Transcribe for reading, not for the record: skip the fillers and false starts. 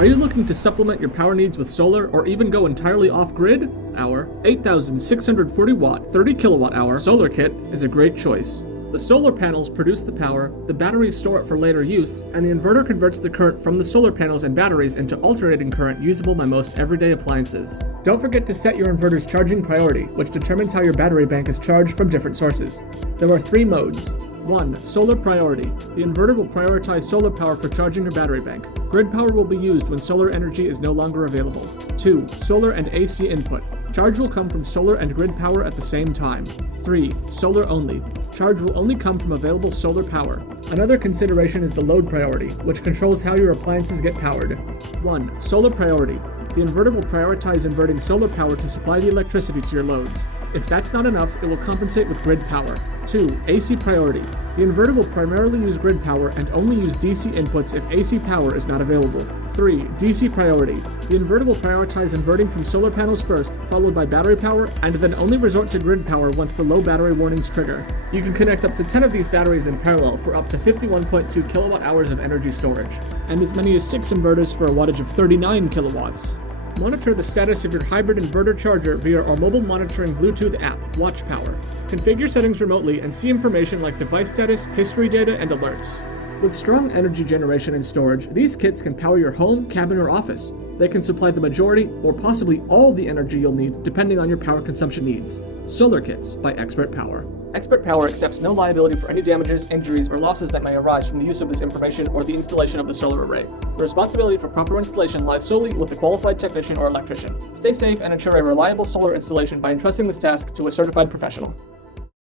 Are you looking to supplement your power needs with solar or even go entirely off-grid? Our 8640W 30KW solar kit is a great choice. The solar panels produce the power, the batteries store it for later use, and the inverter converts the current from the solar panels and batteries into alternating current usable by most everyday appliances. Don't forget to set your inverter's charging priority, which determines how your battery bank is charged from different sources. There are 3 modes. 1. Solar priority. The inverter will prioritize solar power for charging your battery bank. Grid power will be used when solar energy is no longer available. 2. Solar and AC input. Charge will come from solar and grid power at the same time. 3. Solar only. Charge will only come from available solar power. Another consideration is the load priority, which controls how your appliances get powered. 1. Solar priority. The inverter will prioritize inverting solar power to supply the electricity to your loads. If that's not enough, it will compensate with grid power. 2. AC priority. The inverter will primarily use grid power and only use DC inputs if AC power is not available. 3. DC priority. The inverter will prioritize inverting from solar panels first, followed by battery power, and then only resort to grid power once the low battery warnings trigger. You can connect up to 10 of these batteries in parallel for up to 51.2 kWh of energy storage, and as many as 6 inverters for a wattage of 39 kilowatts. Monitor the status of your hybrid inverter charger via our mobile monitoring Bluetooth app, WatchPower. Configure settings remotely and see information like device status, history data, and alerts. With strong energy generation and storage, these kits can power your home, cabin, or office. They can supply the majority, or possibly all the energy you'll need, depending on your power consumption needs. Solar Kits by ExpertPower. ExpertPower accepts no liability for any damages, injuries, or losses that may arise from the use of this information or the installation of the solar array. The responsibility for proper installation lies solely with the qualified technician or electrician. Stay safe and ensure a reliable solar installation by entrusting this task to a certified professional.